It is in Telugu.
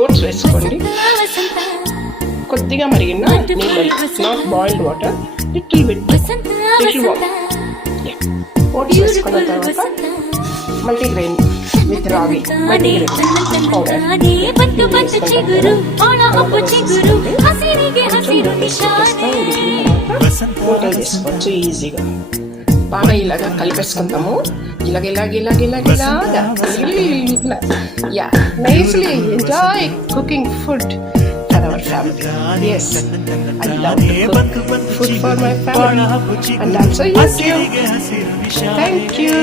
ఓట్స్ వేసుకోండి. కొద్దిగా మరిగిన నీళ్ళు, not boiled water, little warm. Oats వేసుకున్న తర్వాత multigrain with ragi multigrain powder మూటలు చేసుకోవచ్చు ఈజీగా. బాగా ఇలాగా కలిపేసుకుంటాము. ఇలాగ yeah nicely enjoy cooking food for our family. Yes, I love to cook food for my family and also you too. Thank you.